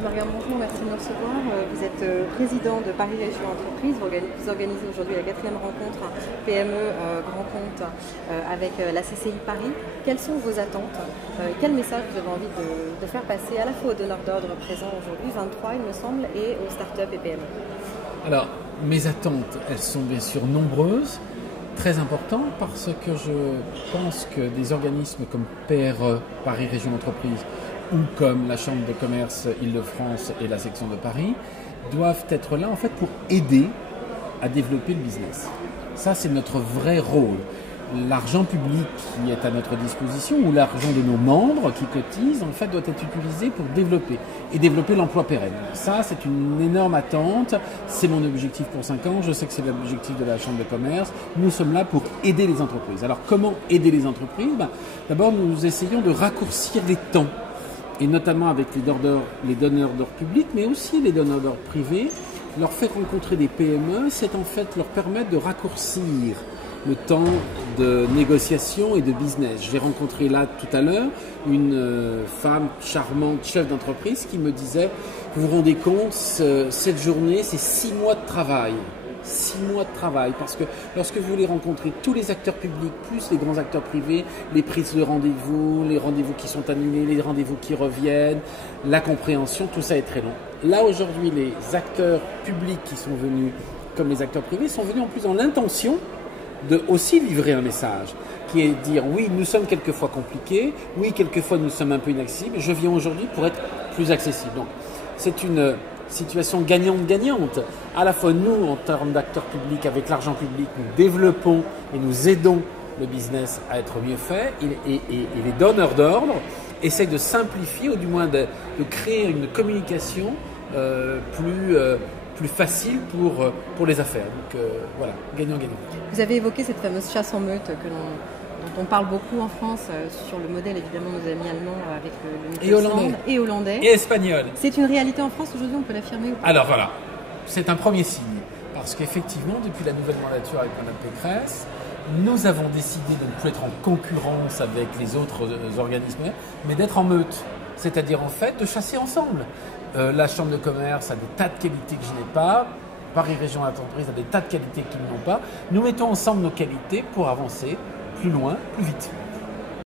Monsieur Marguerite Bonjour, merci de nous recevoir. Vous êtes président de Paris Région Entreprises. Vous organisez aujourd'hui la 4e rencontre PME Grand Compte avec la CCI Paris. Quelles sont vos attentes? Quel message vous avez envie de faire passer à la fois aux donneurs d'ordre présents aujourd'hui, 23 il me semble, et aux startups et PME? Alors, mes attentes, elles sont bien sûr nombreuses, très importantes, parce que je pense que des organismes comme PRE, Paris Région Entreprises, ou comme la Chambre de commerce Île-de-France et la section de Paris, doivent être là en fait pour aider à développer le business. Ça, c'est notre vrai rôle. L'argent public qui est à notre disposition ou l'argent de nos membres qui cotisent, en fait, doit être utilisé pour développer l'emploi pérenne. Ça, c'est une énorme attente. C'est mon objectif pour 5 ans. Je sais que c'est l'objectif de la Chambre de commerce. Nous sommes là pour aider les entreprises. Alors, comment aider les entreprises? D'abord, nous essayons de raccourcir les temps, et notamment avec les donneurs d'ordre publics, mais aussi les donneurs d'ordre privés. Leur faire rencontrer des PME, c'est en fait leur permettre de raccourcir le temps de négociation et de business. J'ai rencontré là tout à l'heure une femme charmante, chef d'entreprise, qui me disait, vous vous rendez compte, cette journée, c'est 6 mois de travail. 6 mois de travail, parce que lorsque vous voulez rencontrer tous les acteurs publics, plus les grands acteurs privés, les prises de rendez-vous, les rendez-vous qui sont annulés, les rendez-vous qui reviennent, la compréhension, tout ça est très long. Là, aujourd'hui, les acteurs publics qui sont venus, comme les acteurs privés, sont venus en plus dans l'intention de aussi livrer un message, qui est de dire, oui, nous sommes quelquefois compliqués, oui, quelquefois nous sommes un peu inaccessibles, je viens aujourd'hui pour être plus accessible. Donc, c'est une situation gagnante-gagnante. À la fois nous, en termes d'acteurs publics, avec l'argent public, nous développons et nous aidons le business à être mieux fait, et les donneurs d'ordre essaient de simplifier, ou du moins de créer une communication plus facile pour les affaires. Donc voilà, gagnant-gagnant. Vous avez évoqué cette fameuse chasse en meute dont on parle beaucoup en France, sur le modèle évidemment de nos amis allemands avec le et hollandais. Et espagnol. C'est une réalité en France aujourd'hui, on peut l'affirmer ou pas? Alors voilà, c'est un premier signe, parce qu'effectivement, depuis la nouvelle mandature avec Mme Pécresse, nous avons décidé de ne plus être en concurrence avec les autres organismes, mais d'être en meute, c'est-à-dire en fait de chasser ensemble. La Chambre de commerce a des tas de qualités que je n'ai pas, Paris Région Entreprises a des tas de qualités qu'ils n'ont pas. Nous mettons ensemble nos qualités pour avancer plus loin, plus vite.